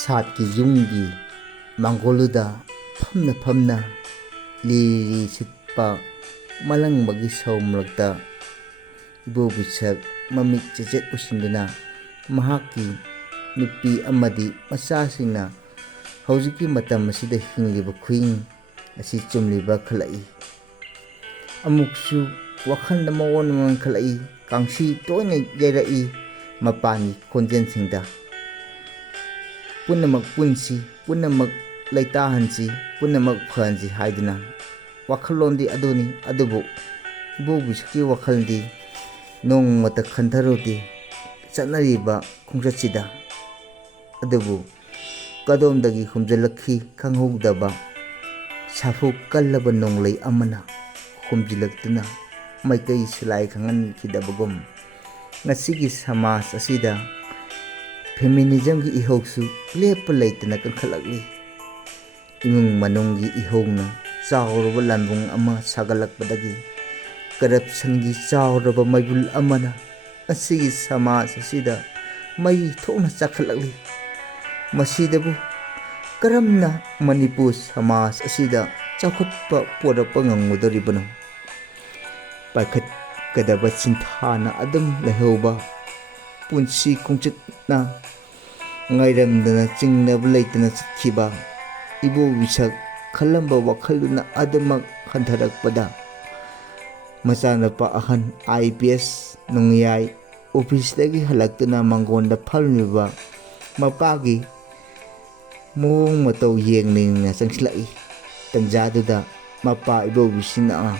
ꯁꯥꯠꯀꯤ ꯌꯨꯝꯒꯤ ꯃꯥꯡꯒꯣꯜꯗꯨꯗ ꯐꯝꯅ ꯂꯤꯔꯤ ꯁꯤꯠꯄ ꯃꯂꯪꯕꯒꯤ ꯁꯧ ꯃꯔꯛꯇ ꯏꯕꯣꯕꯤꯁꯛ ꯃꯃꯤꯠ ꯆꯦꯆꯦꯠ ꯎꯏꯁꯤꯟꯗꯨꯅ ꯃꯍꯥꯛꯀꯤ ꯅꯨꯄꯤ ꯑꯃꯗꯤ ꯃꯆꯥꯁꯤꯡꯅ ꯍꯧꯖꯤꯛꯀꯤ ꯃꯇꯝ ꯑꯁꯤꯗ ꯍꯤꯡꯂꯤꯕ ꯈꯨꯍꯤꯡ ꯑꯁꯤ ꯆꯨꯝꯂꯤꯕ ꯈꯜꯂꯛꯏ꯫ ꯑꯃꯨꯛꯁꯨ ꯋꯥꯈꯜꯗ ꯃꯑꯣꯟ ꯈꯜꯂꯛꯏ꯫ ꯀꯥꯡꯁꯤ ꯇꯣꯏꯅ ꯌꯩꯔꯛꯏ ꯃꯄꯥꯟꯒꯤ ꯈꯣꯟꯖꯦꯜꯁꯤꯡꯗ꯫ ꯄꯨꯝꯅꯃꯛ ꯄꯨꯟꯁꯤ, ꯄꯨꯝꯅꯃꯛ ꯂꯩꯇꯥꯍꯟꯁꯤ, ꯄꯨꯝꯅꯃꯛ ꯐꯍꯟꯁꯤ ꯍꯥꯏꯗꯨꯅ ꯋꯥꯈꯜꯂꯣꯟꯗꯤ ꯑꯗꯨꯅꯤ꯫ ꯑꯗꯨꯕꯨ ꯏꯕꯣꯕꯤꯁꯛꯀꯤ ꯋꯥꯈꯜꯗꯤ ꯅꯣꯡꯃꯇ ꯈꯟꯊꯔꯨꯗꯦ ꯆꯠꯅꯔꯤꯕ ꯈꯣꯡꯆꯠꯁꯤꯗ꯫ ꯑꯗꯨꯕꯨ ꯀꯗꯣꯝꯗꯒꯤ ꯍꯨꯝꯖꯤꯜꯂꯛꯈꯤ ꯈꯪꯍꯧꯗꯕ ꯁꯥꯐꯨ ꯀꯜꯂꯕ ꯅꯣꯡꯂꯩ ꯑꯃꯅ ꯍꯨꯝꯖꯤꯜꯂꯛꯇꯨꯅ ꯃꯥꯏꯀꯩ ꯁꯤꯂꯥꯏ ꯈꯪꯍꯟꯈꯤꯗꯕꯒꯨꯝ ꯉꯁꯤꯒꯤ ꯁꯃꯥꯖ ꯑꯁꯤꯗ ꯐꯦꯃꯤꯅꯤꯖꯝꯒꯤ ꯏꯍꯧꯁꯨ ꯂꯦꯞꯄ ꯂꯩꯇꯅ ꯀꯟꯈꯠꯂꯛꯂꯤ꯫ ꯏꯃꯨꯡ ꯃꯅꯨꯡꯒꯤ ꯏꯍꯧꯅ ꯆꯥꯎꯔꯕ ꯂꯥꯟꯕꯨꯡ ꯑꯃ ꯁꯥꯒꯠꯂꯛꯄꯗꯒꯤ ꯀꯔꯞꯁꯟꯒꯤ ꯆꯥꯎꯔꯕ ꯃꯩꯕꯨꯜ ꯑꯃꯅ ꯉꯁꯤꯒꯤ ꯁꯃꯥꯖ ꯑꯁꯤꯗ ꯃꯩ ꯊꯣꯛꯅ ꯆꯥꯛꯈꯠꯂꯛꯂꯤ꯫ ꯃꯁꯤꯗꯕꯨ ꯀꯔꯝꯅ ꯃꯅꯤꯄꯨꯔ ꯁꯃꯥꯖ ꯑꯁꯤꯗ ꯆꯥꯎꯈꯠꯄ ꯄꯣꯔꯛꯄ ꯉꯝꯒꯗꯧꯔꯤꯕꯅꯣ? ꯄꯥꯏꯈꯠꯀꯗꯕ ꯆꯤꯟꯊꯥꯅ ꯑꯗꯨꯝ ꯂꯩꯍꯧꯕ ꯄꯨꯟꯁꯤ ꯈꯣꯡꯆꯠꯅ ꯉꯥꯏꯔꯝꯗꯅ ꯆꯤꯡꯅꯕ ꯂꯩꯇꯅ ꯆꯠꯈꯤꯕ ꯏꯕꯣꯕꯤꯁꯛ ꯈꯜꯂꯝꯕ ꯋꯥꯈꯜꯗꯨꯅ ꯑꯗꯨꯃꯛ ꯍꯟꯊꯔꯛꯄꯗ ꯃꯆꯥꯅꯨꯄꯥ ꯑꯍꯟ IPS ꯅꯣꯡꯌꯥꯏ ꯑꯣꯐꯤꯁꯇꯒꯤ ꯍꯜꯂꯛꯇꯨꯅ ꯃꯥꯡꯒꯣꯟꯗ ꯐꯝꯂꯤꯕ ꯃꯄꯥꯒꯤ ꯃꯑꯣꯡ ꯃꯇꯧ ꯌꯦꯡꯅ ꯆꯪꯁꯤꯜꯂꯛꯏ꯫ ꯇꯟꯖꯥꯗꯨꯗ ꯃꯄꯥ ꯏꯕꯣꯕꯤꯁꯤꯅ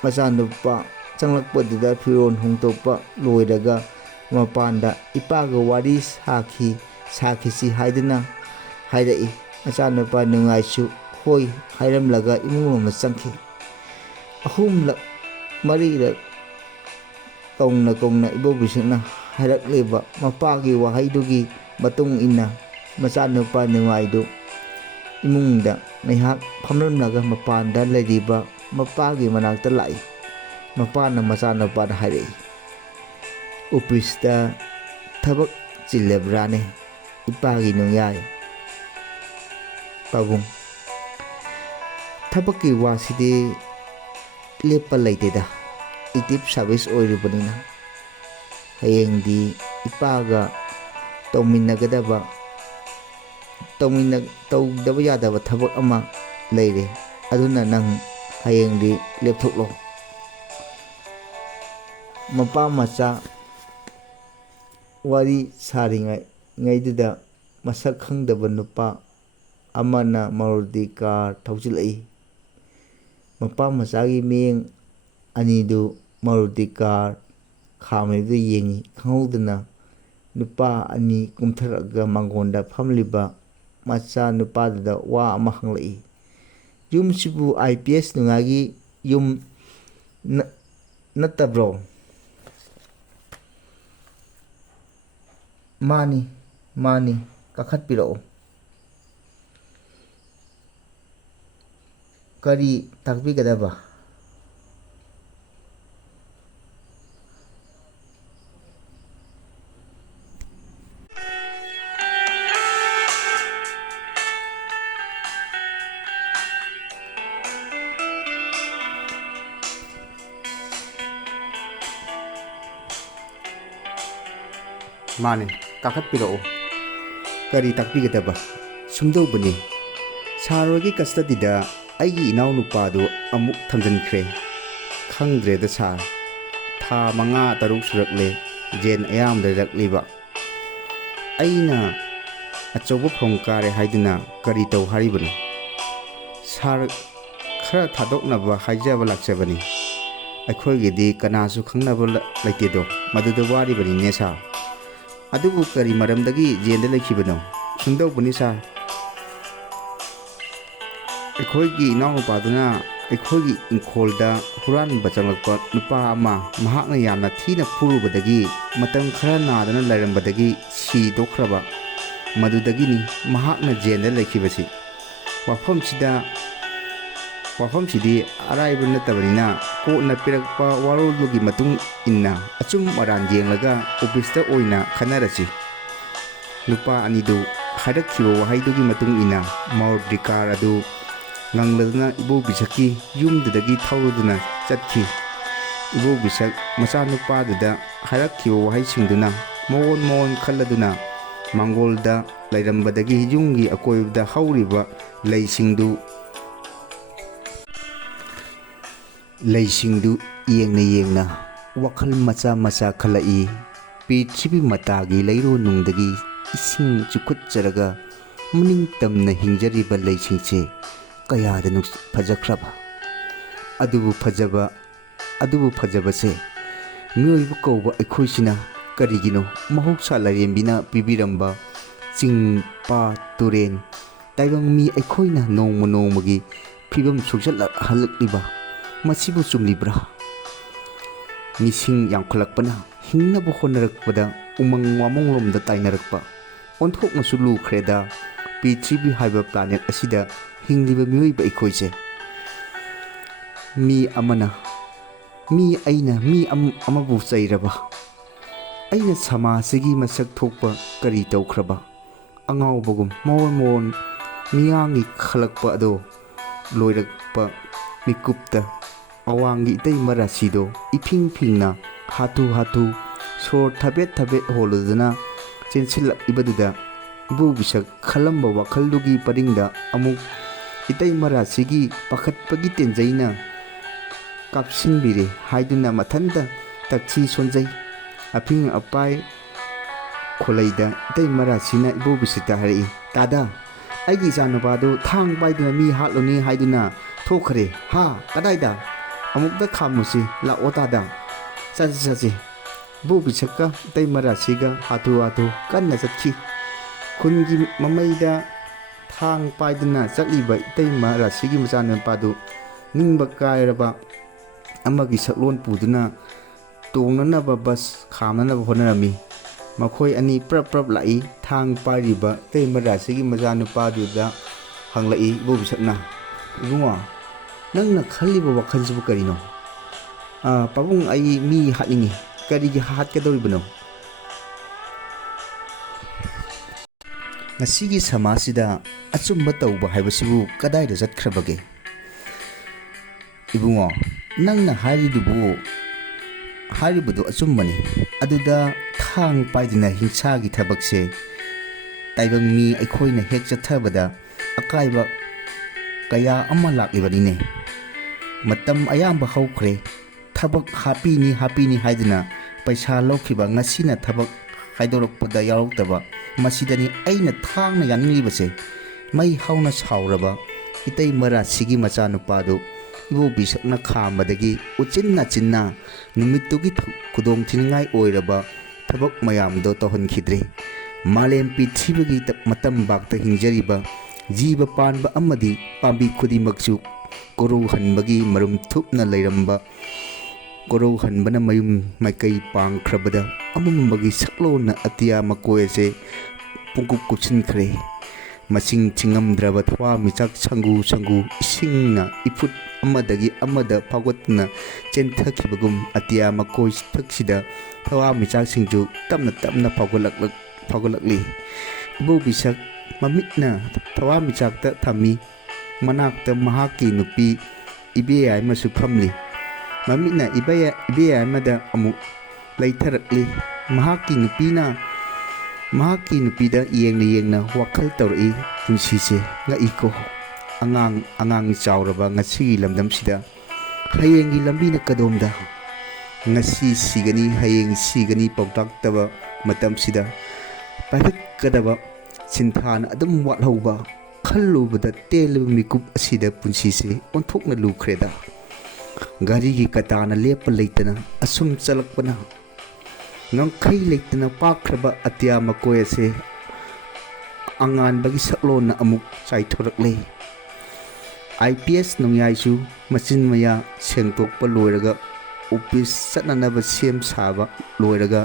ꯃꯆꯥꯅꯨꯄꯥ ꯆꯪꯂꯛꯄꯗꯨꯗ ꯐꯤꯔꯣꯜ ꯍꯣꯡꯗꯣꯛꯄ ꯂꯣꯏꯔꯒ ꯃꯄꯥꯟꯗ ꯏꯄꯥꯒ ꯋꯥꯔꯤ ꯁꯥꯈꯤꯁꯤ ꯍꯥꯏꯗꯨꯅ ꯍꯥꯏꯔꯛꯏ꯫ ꯃꯆꯥꯅꯨꯄꯥ ꯅꯨꯡꯉꯥꯏꯁꯨ ꯍꯣꯏ ꯍꯥꯏꯔꯝꯂꯒ ꯏꯃꯨꯡꯂꯣꯝꯗ ꯆꯪꯈꯤ꯫ ꯑꯍꯨꯝꯂꯛ ꯃꯔꯤꯔꯛ ꯀꯧꯅ ꯏꯕꯣꯕꯤꯁꯛꯅ ꯍꯥꯏꯔꯛꯂꯤꯕ ꯃꯄꯥꯒꯤ ꯋꯥꯍꯩꯗꯨꯒꯤ ꯃꯇꯨꯡ ꯏꯟꯅ ꯃꯆꯥꯅꯨꯄꯥ ꯅꯨꯡꯉꯥꯏꯗꯨ ꯏꯃꯨꯡꯗ ꯉꯥꯏꯍꯥꯛ ꯐꯝꯂꯝꯂꯒ ꯃꯄꯥꯟꯗ ꯂꯩꯔꯤꯕ ꯃꯄꯥꯒꯤ ꯃꯅꯥꯛꯇ ꯂꯥꯛꯏ꯫ ꯃꯄꯥꯅ ꯃꯆꯥꯅꯨꯄꯥꯗ ꯍꯥꯏꯔꯛꯏ, "ꯑꯣꯐꯤꯁꯇ ꯊꯕꯛ ꯆꯤꯜꯂꯕ꯭ꯔꯥꯅꯦ ꯏꯄꯥꯒꯤ ꯅꯣꯡꯌꯥꯏ ꯄꯥꯕꯨꯡ? ꯊꯕꯛꯀꯤ ꯋꯥꯁꯤꯗꯤ ꯂꯦꯞꯄ ꯂꯩꯇꯦꯗ, ꯑꯦꯛꯇꯤꯚ ꯁꯥꯔꯚꯤꯁ ꯑꯣꯏꯔꯤꯕꯅꯤꯅ ꯍꯌꯦꯡꯗꯤ ꯏꯄꯥꯒ ꯇꯧꯗꯕ ꯌꯥꯗꯕ ꯊꯕꯛ ꯑꯃ ꯂꯩꯔꯦ, ꯑꯗꯨꯅ ꯅꯪ ꯍꯌꯦꯡꯗꯤ ꯂꯦꯞꯊꯣꯛꯂꯣ." ꯃꯄꯥ ꯃꯆꯥ ꯋꯥꯔꯤ ꯁꯥꯔꯤꯉꯩꯗꯨꯗ ꯃꯁꯛ ꯈꯪꯗꯕ ꯅꯨꯄꯥ ꯑꯃꯅ ꯃꯥꯔꯨꯇꯤ ꯀꯥꯔ ꯊꯧꯖꯤꯜꯂꯛꯏ꯫ ꯃꯄꯥ ꯃꯆꯥꯒꯤ ꯃꯤꯠꯌꯦꯡ ꯑꯅꯤꯗꯨ ꯃꯥꯔꯨꯇꯤ ꯀꯥꯔ ꯈꯥꯝꯃꯤꯕꯗꯨ ꯌꯦꯡꯉꯤ꯫ ꯈꯪꯍꯧꯗꯅ ꯅꯨꯄꯥ ꯑꯅꯤ ꯀꯨꯝꯊꯔꯛꯑꯒ ꯃꯥꯡꯒꯣꯟꯗ ꯐꯝꯂꯤꯕ ꯃꯆꯥ ꯅꯨꯄꯥꯗꯨꯗ ꯋꯥ ꯑꯃ ꯍꯪꯂꯛꯏ, "ꯌꯨꯝꯁꯤꯕꯨ IPS ꯅꯨꯡꯉꯥꯏꯒꯤ ꯌꯨꯝ ꯅꯠꯇꯕ꯭ꯔꯣ?" "ꯃꯥꯅꯤ, ꯀꯥꯈꯠꯄꯤꯔꯛꯑꯣ꯫ ꯀꯔꯤ ꯇꯥꯛꯄꯤꯒꯗꯕ?" "ꯃꯥꯅꯦ, ꯀꯥꯈꯠꯄꯤꯔꯛꯑꯣ꯫ ꯀꯔꯤ ꯇꯥꯛꯄꯤꯒꯗꯕ? ꯁꯨꯝꯗꯧꯕꯅꯤ, ꯁꯥꯔ ꯍꯣꯏꯒꯤ ꯀꯁꯇꯗꯤꯗ ꯑꯩꯒꯤ ꯏꯅꯥꯎꯅꯨꯄꯥꯗꯨ ꯑꯃꯨꯛ ꯊꯝꯖꯤꯟꯈ꯭ꯔꯦ꯫ ꯈꯪꯗ꯭ꯔꯦꯗ ꯁꯥꯔ, ꯊꯥ 5-6 ꯁꯨꯔꯛꯂꯦ ꯖꯦꯜ ꯑꯌꯥꯝꯕꯗ ꯂꯩꯔꯛꯂꯤꯕ꯫ ꯑꯩꯅ ꯑꯆꯧꯕ ꯐꯝ ꯀꯥꯔꯦ ꯍꯥꯏꯗꯨꯅ ꯀꯔꯤ ꯇꯧ ꯍꯥꯏꯔꯤꯕꯅꯣ? ꯁꯥꯔ, ꯈꯔ ꯊꯥꯗꯣꯛꯅꯕ ꯍꯥꯏꯖꯕ ꯂꯥꯛꯆꯕꯅꯤ꯫ ꯑꯩꯈꯣꯏꯒꯤꯗꯤ ꯀꯅꯥꯁꯨ ꯈꯪꯅꯕ ꯂꯩꯇꯦꯗꯣ, ꯃꯗꯨꯗ ꯋꯥꯔꯤꯕꯅꯤꯅꯦ ꯁꯥꯔ꯫ ꯑꯗꯨꯕꯨ ꯀꯔꯤ ꯃꯔꯝꯗꯒꯤ ꯖꯦꯜꯗ ꯂꯩꯈꯤꯕꯅꯣ? ꯁꯨꯝꯗꯧꯕꯅꯤ ꯁꯥꯔ, ꯑꯩꯈꯣꯏꯒꯤ ꯏꯅꯥꯎꯅꯨꯄꯥꯗꯨꯅ ꯑꯩꯈꯣꯏꯒꯤ ꯏꯪꯈꯣꯜꯗ ꯍꯨꯔꯥꯟꯕ ꯆꯪꯂꯛꯄ ꯅꯨꯄꯥ ꯑꯃ ꯃꯍꯥꯛꯅ ꯌꯥꯝꯅ ꯊꯤꯅ ꯐꯨꯔꯨꯕꯗꯒꯤ ꯃꯇꯝ ꯈꯔ ꯅꯥꯗꯨꯅ ꯂꯩꯔꯝꯕꯗꯒꯤ ꯁꯤꯗꯣꯛꯈ꯭ꯔꯕ, ꯃꯗꯨꯗꯒꯤꯅꯤ ꯃꯍꯥꯛꯅ ꯖꯦꯜꯗ ꯂꯩꯈꯤꯕꯁꯤ꯫ ꯋꯥꯐꯝꯁꯤꯗꯤ ꯑꯔꯥꯏꯕ ꯅꯠꯇꯕꯅꯤꯅ ꯀꯣꯔꯠꯅ ꯄꯤꯔꯛꯄ ꯋꯥꯔꯣꯜꯗꯨꯒꯤ ꯃꯇꯨꯡ ꯏꯟꯅ ꯑꯆꯨꯝ ꯑꯔꯥꯟ ꯌꯦꯡꯂꯒ ꯑꯣꯐꯤꯁꯇ ꯑꯣꯏꯅ ꯈꯟꯅꯔꯁꯤ꯫ ꯅꯨꯄꯥ ꯑꯅꯤꯗꯨ ꯍꯥꯏꯔꯛꯈꯤꯕ ꯋꯥꯍꯩꯗꯨꯒꯤ ꯃꯇꯨꯡ ꯏꯟꯅ ꯃꯥꯔꯨꯇꯤ ꯀꯥꯔ ꯑꯗꯨ ꯉꯪꯂꯗꯨꯅ ꯏꯕꯣꯕꯤꯁꯛꯀꯤ ꯌꯨꯝꯗꯨꯗꯒꯤ ꯊꯧꯔꯗꯨꯅ ꯆꯠꯈꯤ꯫ ꯏꯕꯣꯕꯤꯁꯛ ꯃꯆꯥꯅꯨꯄꯥꯗꯨꯗ ꯍꯥꯏꯔꯛꯈꯤꯕ ꯋꯥꯍꯩꯁꯤꯡꯗꯨꯅ ꯃꯑꯣꯟ ꯈꯜꯂꯗꯨꯅ ꯃꯥꯡꯒꯣꯜꯗ ꯂꯩꯔꯝꯕꯗꯒꯤ ꯌꯨꯝꯒꯤ ꯑꯀꯣꯏꯕꯗ ꯍꯧꯔꯤꯕ ꯂꯩꯁꯤꯡꯗꯨ ꯌꯦꯡꯅ ꯋꯥꯈꯜ ꯃꯆꯥ ꯈꯜꯂꯛꯏ꯫ ꯄ꯭ꯔꯤꯊꯤꯕꯤ ꯃꯇꯥꯒꯤ ꯂꯩꯔꯣꯟꯅꯨꯡꯗꯒꯤ ꯏꯁꯤꯡ ꯆꯨꯞꯈꯠꯆꯔꯒ ꯃꯅꯤꯡ ꯇꯝꯅ ꯍꯤꯡꯖꯔꯤꯕ ꯂꯩꯁꯤꯡꯁꯦ ꯀꯌꯥꯗ ꯐꯖꯈ꯭ꯔꯕ! ꯑꯗꯨꯕꯨ ꯐꯖꯕꯁꯦ ꯃꯤꯑꯣꯏꯕ ꯀꯧꯕ ꯑꯩꯈꯣꯏꯁꯤꯅ ꯀꯔꯤꯒꯤꯅꯣ ꯃꯍꯧꯁꯥ ꯂꯥꯏꯔꯦꯝꯕꯤꯅ ꯄꯤꯕꯤꯔꯝꯕ ꯆꯤꯡ, ꯄꯥꯠ, ꯇꯨꯔꯦꯟ, ꯇꯥꯏꯕꯪ ꯃꯤ ꯑꯩꯈꯣꯏꯅ ꯅꯣꯡꯃꯒꯤ ꯐꯤꯕꯝ ꯁꯣꯛꯆꯜꯍꯜꯂꯛꯂꯤꯕ ꯃꯁꯤꯕꯨ ꯆꯨꯝꯂꯤꯕ꯭ꯔꯥ? ꯃꯤꯁꯤꯡ ꯌꯥꯝꯈꯠꯂꯛꯄꯅ ꯍꯤꯡꯅꯕ ꯍꯣꯠꯅꯔꯛꯄꯗ ꯎꯃꯪ ꯋꯥꯃꯪꯂꯣꯝꯗ ꯇꯥꯏꯅꯔꯛꯄ ꯑꯣꯟꯊꯣꯛꯅꯁꯨ ꯂꯨꯈ꯭ꯔꯦꯗ ꯄ꯭ꯔꯤꯊꯤꯕꯤ ꯍꯥꯏꯕ ꯄ꯭ꯂꯥꯅꯦꯠ ꯑꯁꯤꯗ ꯍꯤꯡꯂꯤꯕ ꯃꯤꯑꯣꯏꯕ ꯑꯩꯈꯣꯏꯁꯦ꯫ ꯑꯩꯅ ꯃꯤ ꯑꯃꯕꯨ ꯆꯩꯔꯕ? ꯑꯩꯅ ꯁꯃꯥꯖꯁꯤꯒꯤ ꯃꯁꯛ ꯊꯣꯛꯄ ꯀꯔꯤ ꯇꯧꯈ꯭ꯔꯕ? ꯑꯉꯥꯎꯕꯒꯨꯝ ꯃꯑꯣꯟ ꯃꯤꯌꯥꯡꯒꯤ ꯈꯜꯂꯛꯄ ꯑꯗꯣ ꯂꯣꯏꯔꯛꯄ ꯃꯤꯀꯨꯞꯇ ꯑꯋꯥꯡꯒꯤ ꯏꯇꯩꯃ ꯔꯥꯁꯤꯗꯣ ꯏꯐꯤꯡ ꯐꯤꯡꯅ ꯍꯥꯊꯨ ꯁꯣꯔ ꯊꯕꯦꯠ ꯍꯣꯜꯂꯗꯨꯅ ꯆꯦꯟꯁꯤꯜꯂꯛꯏꯕꯗꯨꯗ ꯏꯕꯣꯕꯤꯁꯛ ꯈꯜꯂꯝꯕ ꯋꯥꯈꯜꯗꯨꯒꯤ ꯄꯔꯤꯡꯗ ꯑꯃꯨꯛ ꯏꯇꯩꯃ ꯔꯥꯁꯤꯒꯤ ꯄꯥꯈꯠꯄꯒꯤ ꯇꯦꯟꯖꯩꯅ ꯀꯥꯞꯁꯤꯟꯕꯤꯔꯦ ꯍꯥꯏꯗꯨꯅ ꯃꯊꯟꯇ ꯇꯛꯁꯤ ꯁꯣꯟꯖꯩ꯫ ꯑꯐꯤꯡ ꯑꯄꯥꯏ ꯈꯣꯜꯂꯩꯗ ꯏꯇꯩꯃ ꯔꯥꯁꯤꯅ ꯏꯕꯣꯕꯤꯁꯛꯇ ꯍꯥꯏꯔꯛꯏ, "ꯇꯥꯗꯥ, ꯑꯩꯒꯤ ꯏꯆꯥꯅꯨꯄꯥꯗꯨ ꯊꯥꯡ ꯄꯥꯏꯗꯨꯅ ꯃꯤ ꯍꯥꯠꯂꯨꯅꯤ ꯍꯥꯏꯗꯨꯅ ꯊꯣꯛꯈ꯭ꯔꯦ꯫ ꯍꯥ, ꯀꯗꯥꯏꯗ? ꯑꯃꯨꯛꯇ ꯈꯥꯝꯃꯨꯁꯤ, ꯂꯥꯛꯑꯣ ꯇꯥꯗꯥ, ꯆꯠꯁꯤ꯫ ꯏꯕꯣꯕꯤꯁꯛꯀ ꯏꯇꯩꯃ ꯔꯥꯁꯤꯒ ꯍꯥꯊꯨ ꯀꯟꯅ ꯆꯠꯈꯤ꯫ ꯈꯨꯟꯒꯤ ꯃꯃꯩꯗ ꯊꯥꯡ ꯄꯥꯏꯗꯨꯅ ꯆꯠꯂꯤꯕ ꯏꯇꯩꯃ ꯔꯥꯁꯤꯒꯤ ꯃꯆꯥꯅꯨꯄꯥꯗꯨ ꯅꯤꯡꯕ ꯀꯥꯏꯔꯕ ꯑꯃꯒꯤ ꯁꯛꯂꯣꯟ ꯄꯨꯗꯨꯅ ꯇꯣꯡꯅꯅꯕ ꯕꯁ ꯈꯥꯝꯅꯅꯕ ꯍꯣꯠꯅꯔꯝꯃꯤ꯫ ꯃꯈꯣꯏ ꯑꯅꯤ ꯄ꯭ꯔꯞ ꯂꯥꯛꯏ꯫ ꯊꯥꯡ ꯄꯥꯏꯔꯤꯕ ꯏꯇꯩꯃ ꯔꯥꯁꯤꯒꯤ ꯃꯆꯥꯅꯨꯄꯥꯗꯨꯗ ꯍꯪꯂꯛꯏ ꯏꯕꯣꯕꯤꯁꯛꯅ, "ꯏꯕꯨꯡꯉꯣ, ꯅꯪꯅ ꯈꯜꯂꯤꯕ ꯋꯥꯈꯜꯁꯤꯕꯨ ꯀꯔꯤꯅꯣ?" "ꯄꯥꯕꯨꯡ, ꯑꯩ ꯃꯤ ꯍꯥꯠꯅꯤꯡꯉꯤ." "ꯀꯔꯤꯒꯤ ꯍꯥꯠꯀꯗꯧꯔꯤꯕꯅꯣ? ꯉꯁꯤꯒꯤ ꯁꯃꯥꯖꯁꯤꯗ ꯑꯆꯨꯝꯕ ꯇꯧꯕ ꯍꯥꯏꯕꯁꯤꯕꯨ ꯀꯗꯥꯏꯗ ꯆꯠꯈ꯭ꯔꯕꯒꯦ?" "ꯏꯕꯨꯡꯉꯣ, ꯅꯪꯅ ꯍꯥꯏꯔꯤꯕꯗꯨ ꯑꯆꯨꯝꯕꯅꯤ꯫ ꯑꯗꯨꯗ ꯊꯥꯡ ꯄꯥꯏꯗꯨꯅ ꯍꯤꯡꯁꯥꯒꯤ ꯊꯕꯛꯁꯦ ꯇꯥꯏꯕꯪ ꯃꯤ ꯑꯩꯈꯣꯏꯅ ꯍꯦꯛ ꯆꯠꯊꯕꯗ ꯑꯀꯥꯏꯕ ꯀꯌా ꯑꯃ ꯂꯥꯛꯂꯤꯕꯅꯤꯅꯦ꯫ ꯃꯇꯝ ꯑꯌꯥꯝꯕ ꯍꯧꯈ꯭ꯔꯦ꯫ ꯊꯕꯛ ꯍꯥꯞꯄꯤꯅꯤ ꯍꯥꯏꯗꯨꯅ ꯄꯩꯁꯥ ꯂꯧꯈꯤꯕ, ꯉꯁꯤꯅꯊꯕꯛ ꯍꯥꯏꯗꯣꯔꯛꯄꯗ ꯌꯥꯎꯔꯛꯇꯕ, ꯃꯁꯤꯗꯅꯤ ꯑꯩꯅ ꯊꯥꯡꯅ ꯌꯥꯅꯤꯡꯂꯤꯕꯁꯦ." ꯃꯩ ꯍꯧꯅ ꯁꯥꯎꯔꯕ ꯏꯇꯩꯃ ꯔꯥꯁꯤꯒꯤ ꯃꯆꯥꯅꯨꯄꯥꯗꯨ ꯏꯕꯣꯕꯤꯁꯛꯅ ꯈꯥꯝꯕꯗꯒꯤ ꯎꯆꯤꯟ-ꯅꯥꯆꯤꯟꯅ ꯅꯨꯃꯤꯠꯇꯨꯒꯤ ꯈꯨꯗꯣꯡꯊꯤꯅꯤꯡꯉꯥꯏ ꯑꯣꯏꯔꯕ ꯊꯕꯛ ꯃꯌꯥꯝꯗꯣ ꯇꯧꯍꯟꯈꯤꯗ꯭ꯔꯦ꯫ ꯃꯥꯂꯦꯝ ꯄ꯭ꯔꯤꯊꯤꯕꯤꯒꯤ ꯃꯇꯝꯕꯥꯛꯇ ꯍꯤꯡꯖꯔꯤꯕ ꯖꯤꯕ ꯄꯥꯟꯕ ꯑꯃꯗꯤ ꯄꯥꯝꯕꯤ ꯈꯨꯗꯤꯡꯃꯛꯁꯨ ꯀꯣꯔꯧꯍꯟꯕꯒꯤ ꯃꯔꯨꯝ ꯊꯨꯞꯅ ꯂꯩꯔꯝꯕ, ꯀꯣꯔꯧꯍꯟꯕꯅ ꯃꯌꯨꯝ ꯃꯥꯏꯀꯩ ꯄꯥꯡꯈ꯭ꯔꯕꯗ ꯑꯃꯝꯕꯒꯤ ꯁꯛꯂꯣꯟꯅ ꯑꯇꯤꯌꯥ ꯃꯀꯣꯏ ꯑꯁꯦ ꯄꯨꯡꯀꯨꯞ ꯀꯨꯞꯁꯤꯟꯈ꯭ꯔꯦ꯫ ꯃꯁꯤꯡ ꯊꯤꯉꯝꯗ꯭ꯔꯕ ꯊꯋꯥꯟꯃꯤꯆꯥꯛ ꯁꯪꯒꯨ ꯏꯁꯤꯡꯅ ꯏꯐꯨꯠ ꯑꯃꯗꯒꯤ ꯑꯃꯗ ꯐꯥꯎꯒꯠꯇꯨꯅ ꯆꯦꯟꯊꯈꯤꯕꯒꯨꯝ ꯑꯇꯤꯌꯥ ꯃꯀꯣꯏ ꯊꯛꯁꯤꯗ ꯊꯋꯥꯟꯃꯤꯆꯥꯛꯁꯤꯡꯁꯨ ꯇꯞꯅ ꯐꯥꯎꯒꯠꯂꯛꯂꯤ꯫ ꯏꯕꯣꯕꯤꯁꯛ ꯃꯃꯤꯠꯅ ꯊꯋꯥꯟꯃꯤꯆꯥꯛꯇ ꯊꯝꯃꯤ꯫ ꯃꯅꯥꯛꯇ ꯃꯍꯥꯛꯀꯤ ꯅꯨꯄꯤ ꯏꯕꯦꯌꯥꯏꯃꯁꯨ ꯐꯝꯂꯤ꯫ ꯃꯃꯤꯠꯅ ꯏꯕꯦꯌꯥꯏꯃꯗ ꯑꯃꯨꯛ ꯂꯩꯊꯔꯛꯂꯤ꯫ ꯃꯍꯥꯛꯀꯤ ꯅꯨꯄꯤꯗ ꯌꯦꯡꯅ ꯋꯥꯈꯜ ꯇꯧꯔꯛꯏ, "ꯄꯨꯟꯁꯤꯁꯦ ꯉꯛꯏꯀꯣ꯫ ꯑꯉꯥꯡ ꯆꯥꯎꯔꯕ ꯉꯁꯤꯒꯤ ꯂꯝꯗꯝꯁꯤꯗ ꯍꯌꯦꯡꯒꯤ ꯂꯝꯕꯤꯅ ꯀꯗꯣꯝꯗ? ꯉꯁꯤ ꯁꯤꯒꯅꯤ ꯍꯌꯦꯡ ꯁꯤꯒꯅꯤ ꯄꯥꯎꯇꯥꯛꯇꯕ ꯃꯇꯝꯁꯤꯗ ꯄꯥꯏꯈꯠꯀꯗꯕ ꯁꯤꯟꯊꯥꯅ ꯑꯗꯨꯝ ꯋꯥꯠꯍꯧꯕ꯫ ꯈꯜꯂꯨꯕꯗ ꯇꯦꯜꯂꯕ ꯃꯤꯀꯨꯞ ꯑꯁꯤꯗ ꯄꯨꯟꯁꯤꯁꯦ ꯑꯣꯟꯊꯣꯛꯅ ꯂꯨꯈ꯭ꯔꯦꯗ꯫ ꯒꯥꯔꯤꯒꯤ ꯀꯇꯥꯅ ꯂꯦꯞꯄ ꯂꯩꯇꯅ ꯑꯁꯨꯝ ꯆꯠꯂꯛꯄꯅ ꯉꯝꯈꯩ ꯂꯩꯇꯅ ꯄꯥꯛꯈ꯭ꯔꯕ ꯑꯇꯤꯌꯥ ꯃꯀꯣꯏ ꯑꯁꯦ ꯑꯉꯥꯟꯕꯒꯤ ꯁꯛꯂꯣꯟꯅ ꯑꯃꯨꯛ ꯆꯥꯏꯊꯣꯔꯛꯂꯦ꯫ IPS ꯅꯣꯡꯌꯥꯏꯁꯨ ꯃꯆꯤꯟ ꯃꯌꯥ ꯁꯦꯡꯗꯣꯛꯄ ꯂꯣꯏꯔꯒ ꯑꯣꯄꯤꯁ ꯆꯠꯅꯅꯕ ꯁꯦꯝ ꯁꯥꯕ ꯂꯣꯏꯔꯒ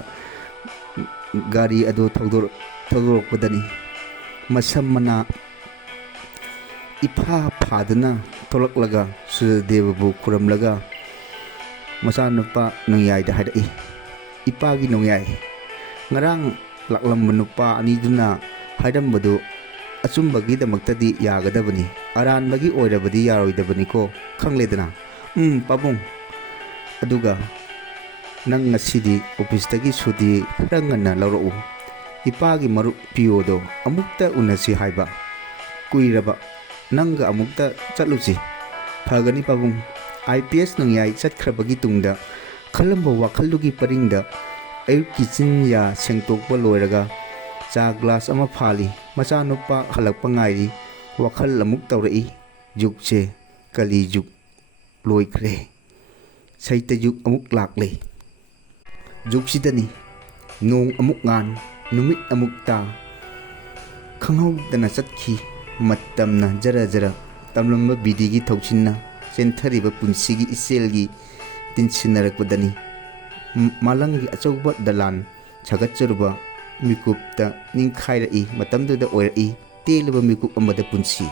ꯒꯥꯔꯤ ꯑꯗꯨ ꯊꯧꯗꯣꯔꯛꯄꯗꯅꯤ ꯃꯁꯝ ꯃꯅꯥ ꯏꯐꯥ ꯐꯥꯗꯨꯅ ꯊꯣꯛꯂꯛꯂꯒ ꯁꯨꯔꯖꯗꯦꯕꯕꯨ ꯈꯨꯔꯨꯝꯂꯒ ꯃꯆꯥꯅꯨꯄꯥ ꯅꯣꯡꯌꯥꯏꯗ ꯍꯥꯏꯔꯛꯏ, "ꯏꯄꯥꯒꯤ ꯅꯣꯡꯌꯥꯏ, ꯉꯔꯥꯡ ꯂꯥꯛꯂꯝꯕ ꯅꯨꯄꯥ ꯑꯅꯤꯗꯨꯅ ꯍꯥꯏꯔꯝꯕꯗꯨ ꯑꯆꯨꯝꯕꯒꯤꯗꯃꯛꯇꯗꯤ ꯌꯥꯒꯗꯕꯅꯤ, ꯑꯔꯥꯟꯕꯒꯤ ꯑꯣꯏꯔꯕꯗꯤ ꯌꯥꯔꯣꯏꯗꯕꯅꯤꯀꯣ, ꯈꯪꯂꯦꯗꯅ? ꯄꯥꯕꯨꯡ, ꯑꯗꯨꯒ ꯅꯪ ꯉꯁꯤꯗꯤ ꯑꯣꯐꯤꯁꯇꯒꯤ ꯁꯨꯇꯤ ꯈꯔ ꯉꯟꯅ ꯂꯧꯔꯛꯎ. ꯏꯄꯥꯒꯤ ꯃꯔꯨꯞ ꯄꯤꯌꯣꯗꯣ ꯑꯃꯨꯛꯇ ꯎꯅꯁꯤ ꯍꯥꯏꯕ. ꯀꯨꯏꯔꯕ, ꯅꯪꯒ ꯑꯃꯨꯛꯇ ꯆꯠꯂꯨꯁꯤ. ꯐꯒꯅꯤ ꯄꯥꯕꯨꯡ. IPS ꯅꯣꯡꯌꯥꯏ ꯆꯠꯈ꯭ꯔꯕꯒꯤ ꯇꯨꯡꯗ ꯈꯜꯂꯝꯕ ꯋꯥꯈꯜꯗꯨꯒꯤ ꯄꯔꯤꯡꯗ ꯑꯌꯨꯛꯀꯤ ꯆꯤꯟꯌꯥ ꯁꯦꯡꯇꯣꯛꯄ ꯂꯣꯏꯔꯒ ꯆꯥ ꯒ꯭ꯂꯥꯁ ꯑꯃ ꯐꯥꯜꯂꯤ. ꯃꯆꯥꯅꯨꯄꯥ ꯍꯜꯂꯛꯄ ꯉꯥꯏꯔꯤ. ꯋꯥꯈꯜ ꯑꯃꯨꯛ ꯇꯧꯔꯛꯏ. ꯌꯨꯒꯁꯦ ꯀꯂꯤ ꯌꯨꯒ ꯂꯣꯏꯈ꯭ꯔꯦ. ꯁꯩꯇ ꯌꯨꯒ ꯑꯃꯨꯛ ꯂꯥꯛꯂꯦ. ꯌꯨꯒꯁꯤꯗꯅꯤ ꯅꯣꯡ ꯑꯃꯨꯛ ꯉꯥꯟ, ꯅꯨꯃꯤꯠ ꯑꯃꯨꯛ ꯇꯥ, ꯈꯪꯍꯧꯗꯅ ꯆꯠꯈꯤ ꯃꯇꯝꯅ ꯖꯔ ꯖꯔ. ꯇꯝꯂꯝꯕ ꯕꯤꯙꯤꯒꯤ ꯊꯧꯁꯤꯟꯅ ꯆꯦꯟꯊꯔꯤꯕ ꯄꯨꯟꯁꯤꯒꯤ ꯏꯆꯦꯜꯒꯤ ꯇꯤꯟꯁꯤꯟꯅꯔꯛꯄꯗꯅꯤ ꯃꯥꯂꯪꯒꯤ ꯑꯆꯧꯕ ꯗꯂꯥꯟ ꯁꯥꯒꯠꯆꯔꯨꯕ ꯃꯤꯀꯨꯞꯇ ꯅꯤꯡꯈꯥꯏꯔꯛꯏ. ꯃꯇꯝꯗꯨꯗ ꯑꯣꯏꯔꯛꯏ ꯇꯦꯜꯂꯕ ꯃꯤꯀꯨꯞ ꯑꯃꯗ ꯄꯨꯟꯁꯤ.